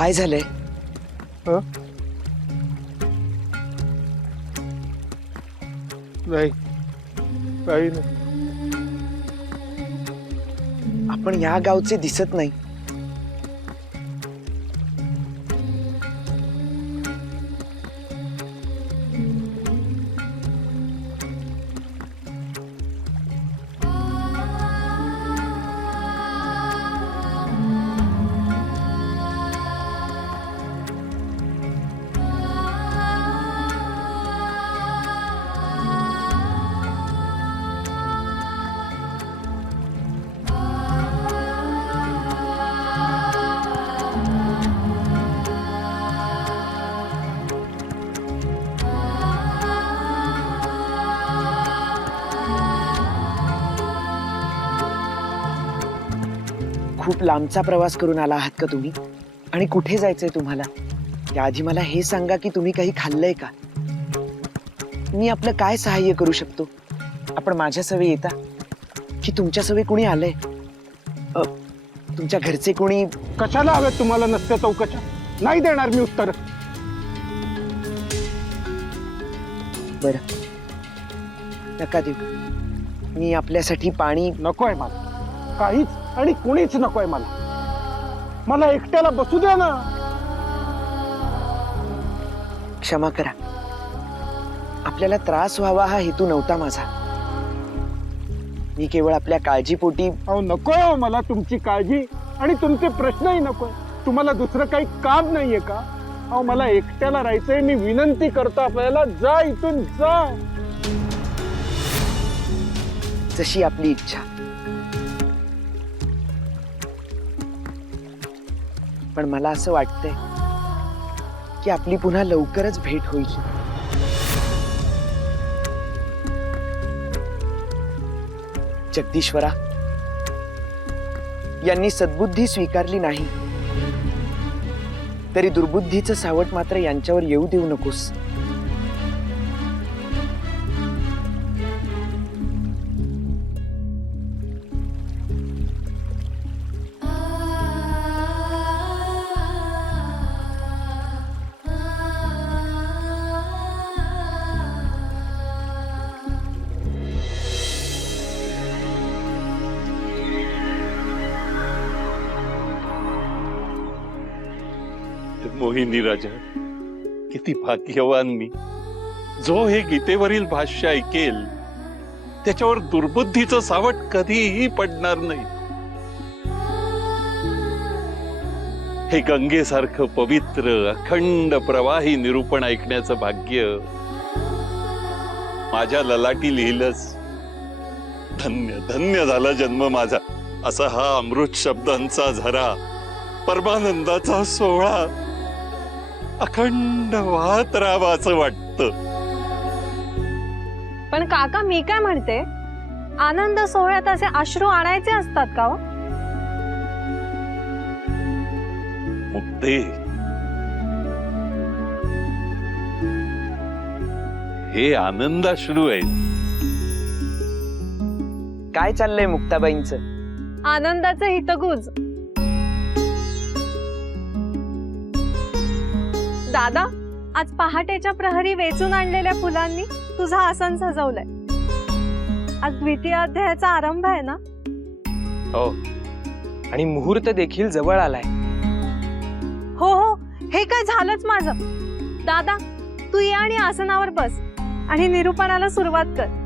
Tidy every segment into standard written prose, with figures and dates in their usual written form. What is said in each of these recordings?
काय झालंय? हं? नाही, काही नाही. आपण या गावचे दिसत नाही. खूप लांबचा प्रवास करून आला आहात का तुम्ही? आणि कुठे जायचंय तुम्हाला? याआधी मला हे सांगा की तुम्ही काही खाल्लंय का? मी आपलं काय सहाय्य करू शकतो? आपण माझ्या सवे येता की तुमच्या सवे कोणी आलंय? तुमच्या घरचे कोणी? कशाला हवेत तुम्हाला नसत्या चौकशा? नाही देणार मी उत्तर. बरं, नका देऊ. मी आपल्यासाठी पाणी. नकोय मला काहीच आणि कुणीच नकोय मला. मला एकट्याला बसू द्या ना. क्षमा करा, आपल्याला त्रास व्हावा हा हेतू नव्हता माझा. मी केवळ आपल्या काळजीपोटी. अहो नकोय हो मला तुमची काळजी आणि तुमचे प्रश्नही नकोय. तुम्हाला दुसरं काही काम नाहीये का? अहो मला एकट्याला राहायचंय. मी विनंती करतो आपल्याला, जा इथून जा. जशी आपली इच्छा. पण मला असं वाटतंय की आपली पुन्हा लवकरच भेट होईल. जगदीश्वरा, यांनी सद्बुद्धी स्वीकारली नाही तरी दुर्बुद्धीचं सावट मात्र यांच्यावर येऊ देऊ नकोस. मोहिनी राजा, किती भाग्यवान मी जो हे गीतेवरील भाष्य ऐकेल त्याच्यावर दुर्बुद्धीचं सावट कधीही पडणार नाही. हे गंगेसारखं पवित्र अखंड प्रवाही निरूपण ऐकण्याचं भाग्य माझ्या ललाटी लिहिलंच. धन्य धन्य झाला जन्म माझा. असा हा अमृत शब्दांचा झरा, परमानंदाचा सोहळा अखंड वाहत राहावा असं वाटतं. पण काका, मी काय म्हणते, आनंद सोहळ्यात असे अश्रू आणायचे असतात का हो? मुक्ते, हे आनंदाश्रू आहेत. काय चाललंय मुक्ताबाईंचं? आनंदाचं हितगुज. दादा, आज पहाटेच्या प्रहरी वेचून आणलेल्या फुलांनी तुझा आसन सजवलंय. आज द्वितीय अध्यायाचा आरंभ आहे ना? हो, आणि मुहूर्त देखील जवळ आलाय. हो हो, हे काय झालंच माझं. दादा, तू ये आणि आसनावर बस आणि निरूपणाला सुरुवात कर.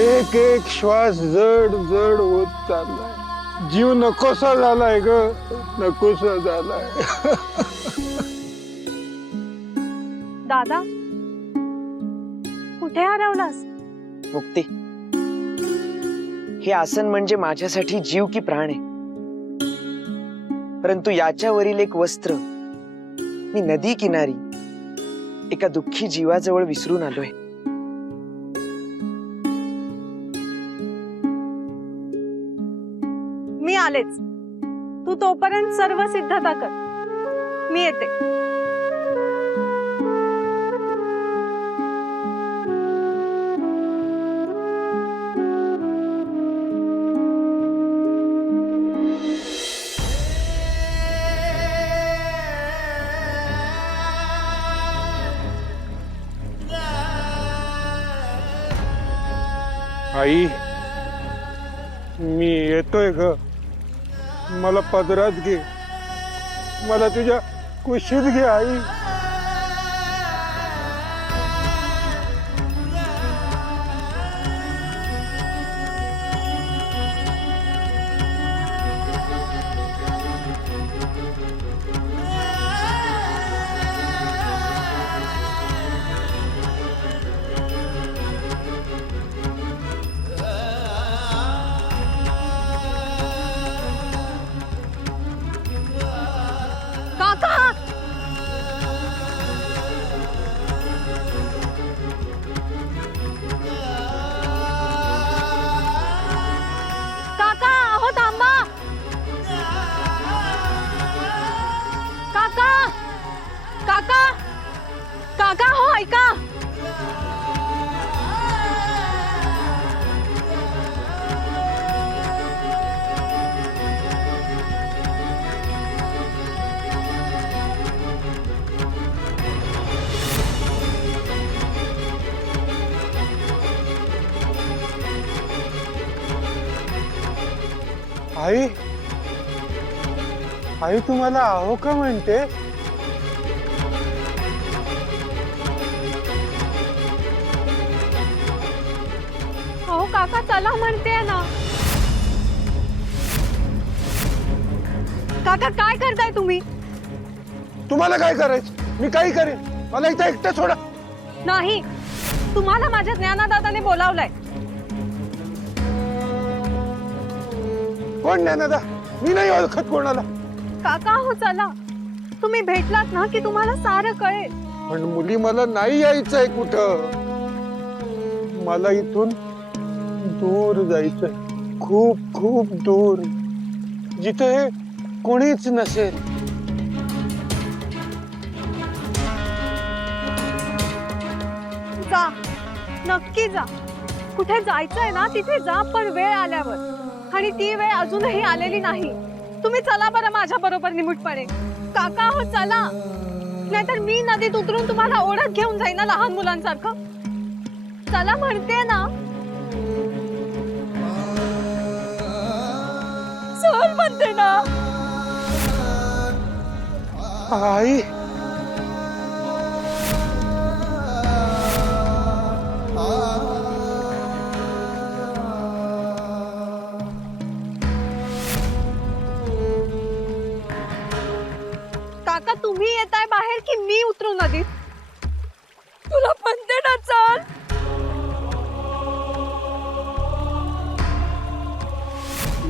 एक एक श्वास जड जड होत चाललाय. जीव नकोसा झालाय ग, नकोसा झालाय. दादा, कुठे हरवलास? मुक्ती, हे आसन म्हणजे माझ्यासाठी जीव की प्राण आहे. परंतु याच्यावरील एक वस्त्र मी नदी किनारी एका दुःखी जीवाजवळ विसरून आलोय. मी आलेच. तू तोपर्यंत सर्व सिद्धता कर. मी येते. आई मी येतोय ग, मला पदरात घे, मला तुझ्या कुशीत घे आई. काका काका अहो थांबा. काका काका काका हो ऐका. आई आई तुम्हाला आहो का म्हणते? अहो काका चला म्हणते ना. काका काय करताय तुम्ही? तुम्हाला काय करायचं? मी काही करेन, मला इथं एकटं सोडा. नाही तुम्हाला माझ्या ज्ञानदादाने बोलावलंय. कोण ज्ञानदा? मी नाही ओळखत कोणाला. काका हो चला, तुम्ही भेटलात ना की तुम्हाला सारं कळेल. पण मुली मला नाही यायचंय कुठं. मला इथून दूर जायचंय, खूप खूप दूर, जिथे कोणीच नसेल. जा नक्की जा. कुठे जायचंय ना तिथे जा, पण वेळ आल्यावर. आणि ती वेळ अजूनही आलेली नाही. तुम्ही चला बरं माझ्या बरोबर निमूटपणे. काका हो चला, नाहीतर मी नदीत उतरून तुम्हाला ओढत घेऊन जाईन ना लहान मुलांसारखं. चला म्हणते ना. चल म्हणते ना. आई काका तुम्ही येताय बाहेर की मी उतरू नदीत? तुला म्हणते ना चल.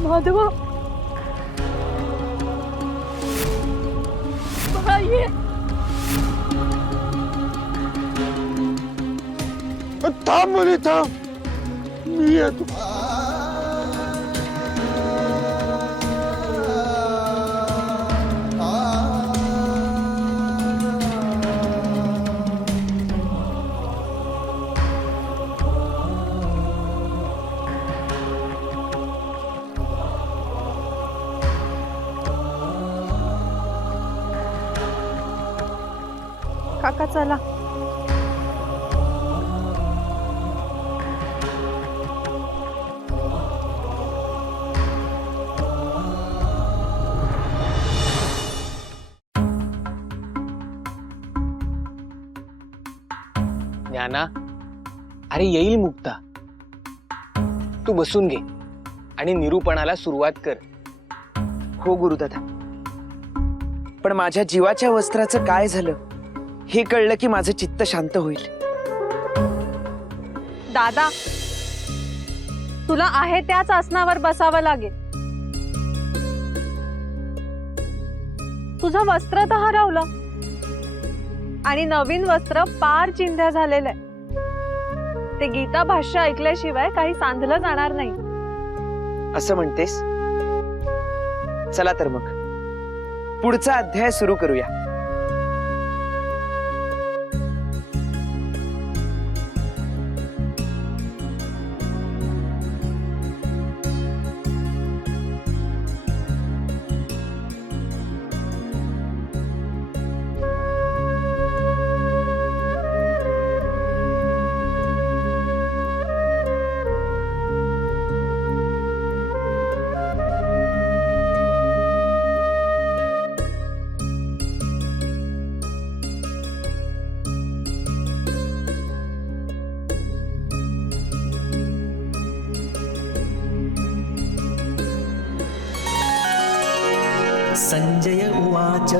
माधव बाई थांब मुली थांब, मी येतो. काका चला. ज्ञाना, अरे येईल मुक्ता. तू बसून घे आणि निरूपणाला सुरुवात कर. हो गुरुदादा, पण माझ्या जीवाच्या वस्त्राचं काय झालं हे कळलं की माझं चित्त शांत होईल. दादा तुला आहे त्याच आसनावर बसावं लागेल. तुझं वस्त्र तर हरवलं आणि नवीन वस्त्र पार चिंध्या झालेलं आहे. ते गीता भाष्य ऐकल्याशिवाय काही सांधलं जाणार नाही. असं म्हणतेस? चला तर मग पुढचा अध्याय सुरू करूया. संजय उवाच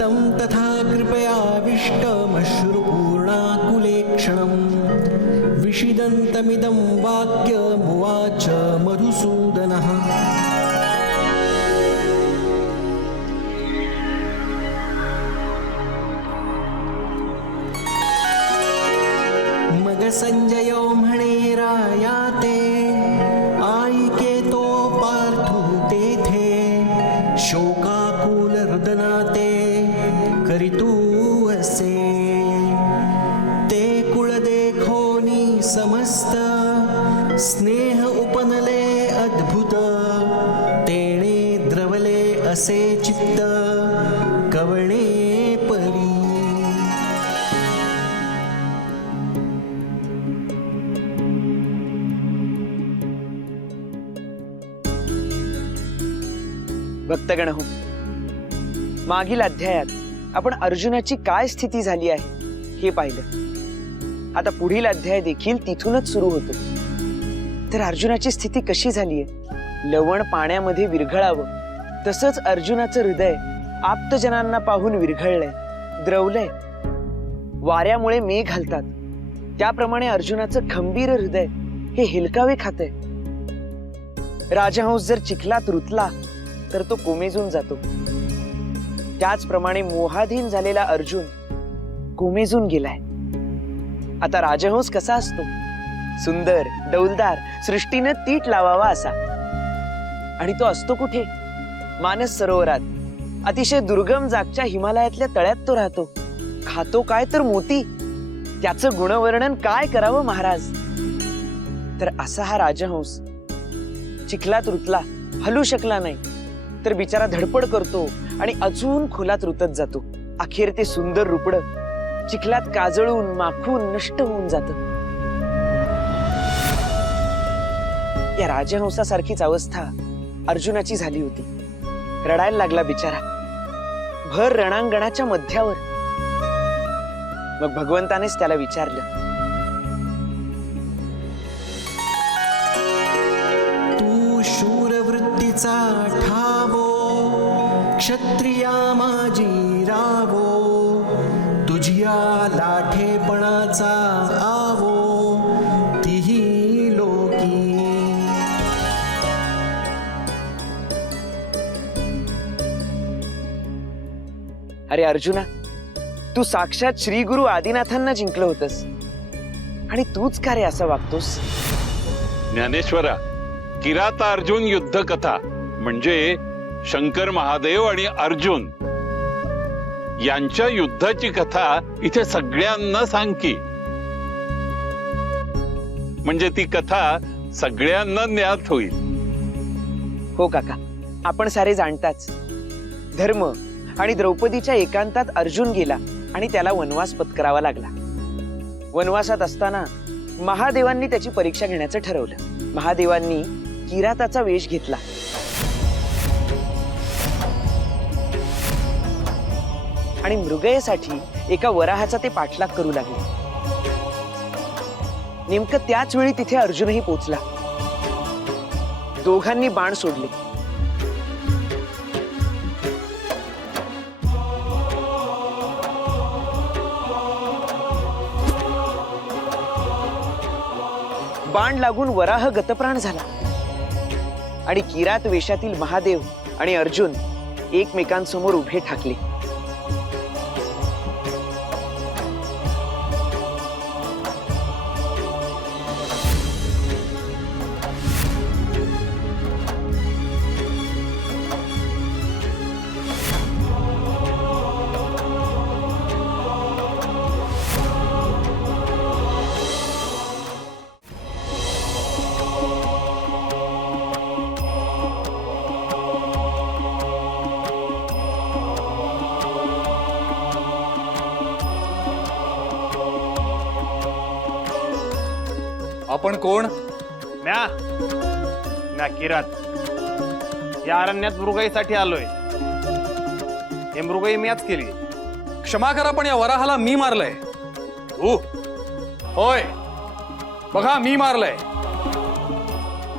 तं तथा कृपयाविष्टमश्रुपूर्णाकुलेक्षणं विषिदन्तमिदं वाक्यमुवाच मधुसूदनः। मग संजयो म्हणे रायाते आईके तो पार्थू तेथे शोकाकुल हृदनाते करितू असे ते कुळ देखोनी समस्त स्नेह उपनले अद्भुत तेणे द्रवले असे चित्त कवणे परी। भक्तगण हो, मागील अध्यायात आपण अर्जुनाची काय स्थिती झाली आहे हे पाहिलं। आता पुढील अध्याय देखील तिथूनच सुरू होतो। तर अर्जुनाची स्थिती कशी झालीये? लवण पाण्यामध्ये विरघळावं तसंच अर्जुनाचं हृदय आप्तजनांना पाहून विरघळलंय, द्रवलंय। वाऱ्यामुळे मेघ घालतात त्याप्रमाणे अर्जुनाचं खंबीर हृदय हे हेलकावे खातंय। राजहंस जर चिखलात रुतला तर तो कोमेजून जातो, त्याचप्रमाणे मोहाधीन झालेला अर्जुन कोमेजून गेलाय। आता राजहंस कसा असतो? सुंदर, डौलदार, सृष्टीने तीट लावावा असा। आणि तो असतो कुठे? मानस सरोवरात, अतिशय दुर्गम जागच्या हिमालयातल्या तळ्यात तो राहतो। खातो काय तर मोती, त्याचं गुणवर्णन काय करावं महाराज। तर असा हा राजहंस चिखलात रुतला, हलू शकला नाही, तर बिचारा धडपड करतो आणि अजून खोलात रुतत जातो। अखेर ते सुंदर रूपड चिखलात काजळून माखून नष्ट होऊन जातं। या राजहंसासारखीच अवस्था अर्जुनाची झाली होती। रडायला लागला बिचारा, भर रणांगणाच्या मध्यावर। मग भगवंतानेच त्याला विचारलं, तू शूरवृत्तीचा ठावो क्षत्रिया माझी रावो तुझिया लाठेपणाचा आवो तिही लोकी। अरे अर्जुना, तू साक्षात श्री गुरु आदिनाथांना जिंकलं होतस आणि तूच का रे असं वागतोस? ज्ञानेश्वरा, किरात अर्जुन युद्ध कथा म्हणजे शंकर महादेव आणि अर्जुन यांच्या युद्धाची कथा इथे सगळ्यांना सांग की, म्हणजे ती कथा सगळ्यांना ज्ञात होईल। हो काका, आपण सारे जाणताच, धर्म आणि द्रौपदीच्या एकांतात अर्जुन गेला आणि त्याला वनवास पत्करावा लागला। वनवासात असताना महादेवांनी त्याची परीक्षा घेण्याचं ठरवलं। महादेवांनी किराताचा वेश घेतला आणि मृगयेसाठी एका वराहाचा ते पाठलाग करू लागले। नेमकं त्याच वेळी तिथे अर्जुनही पोचला। दोघांनी बाण सोडले। बाण लागून वराह गतप्राण झाला आणि किरात वेशातील महादेव आणि अर्जुन एकमेकांसमोर उभे ठाकले। आपण कोण? म्या किरात या अरण्यात मृगाईसाठी आलोय। हे मृगाई मीच केली। क्षमा करा, पण या वराहाला मी मारलंय। तू? होय, बघा मी मारलंय।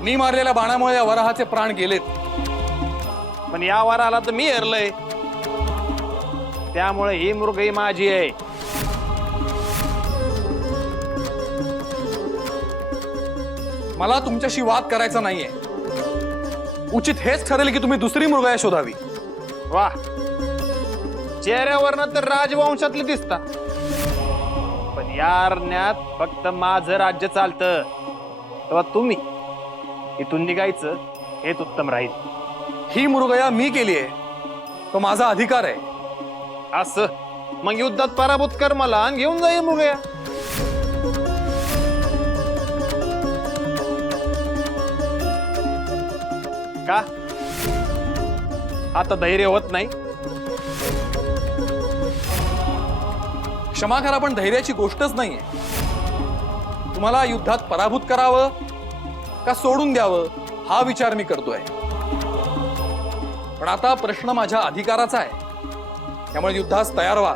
मी मारलेल्या बाणामुळे या वराहाचे प्राण गेलेत। पण या वराला तर मी हरलय, त्यामुळे ही मृगई माझी आहे. मला तुमच्याशी वाद करायचा नाहीये. उचित हेच ठरेल की तुम्ही दुसरी मृगया शोधावी. वा, चेहऱ्यावरनं तर राजवंशातले दिसता, पण या अरण्यात फक्त माझं राज्य चालतं. तेव्हा तुम्ही इथून निघायचं हेच उत्तम राहील. ही मृगया मी केली आहे, तो माझा अधिकार आहे. असं मग युद्धात पराभूत कर मला आणि घेऊन जाईल मृगया. का आता धैर्य होत नाही? क्षमा करा, पण धैर्याची गोष्टच नाहीये. तुम्हाला युद्धात पराभूत करावं का सोडून द्यावं हा विचार मी करतोय. पण आता प्रश्न माझ्या अधिकाराचा आहे, त्यामुळे युद्धास तयार व्हा.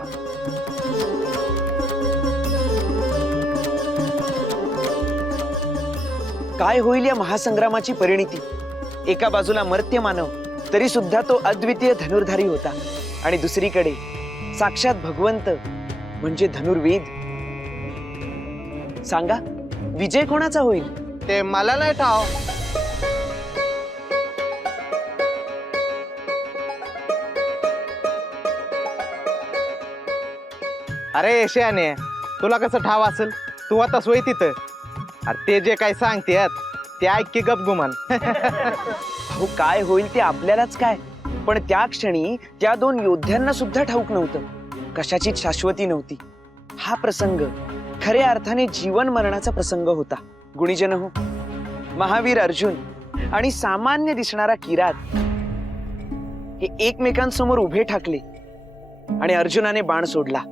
काय होईल या महासंग्रामाची परिणिती. एका बाजूला मर्त्य मानव, तरी सुद्धा तो अद्वितीय धनुर्धारी होता, आणि दुसरीकडे साक्षात भगवंत म्हणजे धनुर्वेद. सांगा, विजय कोणाचा होईल? ते मला नाही ठाव. अरे शहाणे, तुला कसं ठाव असेल? तू आता सोय तिथं. अरे ते जे काय सांगतेत ते ऐक की गप गुमान. अहो, काय होईल ते आपल्यालाच काय, पण त्या क्षणी त्या दोन योद्ध्यांना सुद्धा ठाऊक नव्हतं. कशाचीच शाश्वती नव्हती. हा प्रसंग खऱ्या अर्थाने जीवन मरणाचा प्रसंग होता. गुणीजन हो, महावीर अर्जुन आणि सामान्य दिसणारा किरात हे एकमेकांसमोर उभे ठाकले आणि अर्जुनाने बाण सोडला.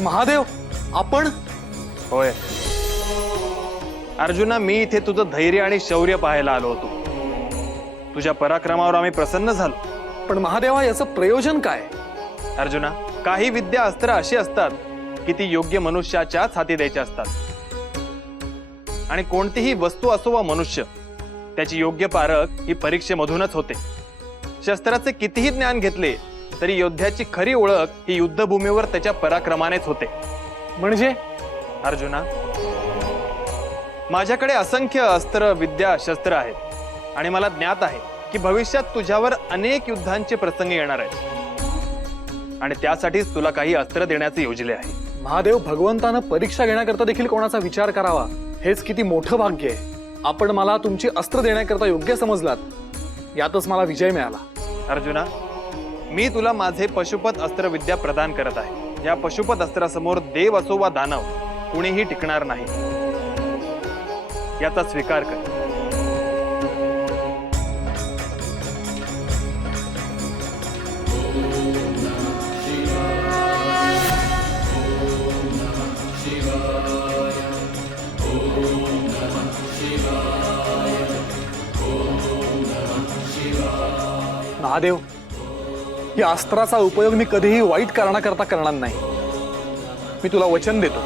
महादेव, आपण? होय अर्जुना, मी इथे तुझं धैर्य आणि शौर्य पाहायला आलो होतो. तुझ्या पराक्रमावर आम्ही प्रसन्न झालो. पण महादेवा, याचं प्रयोजन काय? अर्जुना, काही विद्या अस्त्र अशी असतात की ती योग्य मनुष्याच्याच हाती द्यायची असतात. आणि कोणतीही वस्तू असो वा मनुष्य, त्याची योग्य पारख ही परीक्षेमधूनच होते. शस्त्राचे कितीही ज्ञान घेतले तरी योद्ध्याची खरी ओळख ही युद्धभूमीवर त्याच्या पराक्रमानेच होते. म्हणजे अर्जुना, माझ्याकडे असंख्य अस्त्र, विद्या, शस्त्र आहेत आणि मला ज्ञात आहे की भविष्यात तुझ्यावर अनेक युद्धांचे प्रसंग येणार आहेत आणि त्यासाठीच तुला काही अस्त्र देण्याचे योजले आहे. महादेव, भगवंतानं परीक्षा घेण्याकरता देखील कोणाचा विचार करावा हेच किती मोठं भाग्य आहे. आपण मला तुमची अस्त्र देण्याकरता योग्य समजलात, यातच मला विजय मिळाला. अर्जुना, मी तुला माझे पशुपत अस्त्र विद्या प्रदान करत आहे. या पशुपत अस्त्रासमोर देव असो वा दानव कुणीही टिकणार नाही. याचा स्वीकार कर. महादेव, या अस्त्राचा उपयोग मी कधीही वाईट कारणाकरता करणार नाही. मी तुला वचन देतो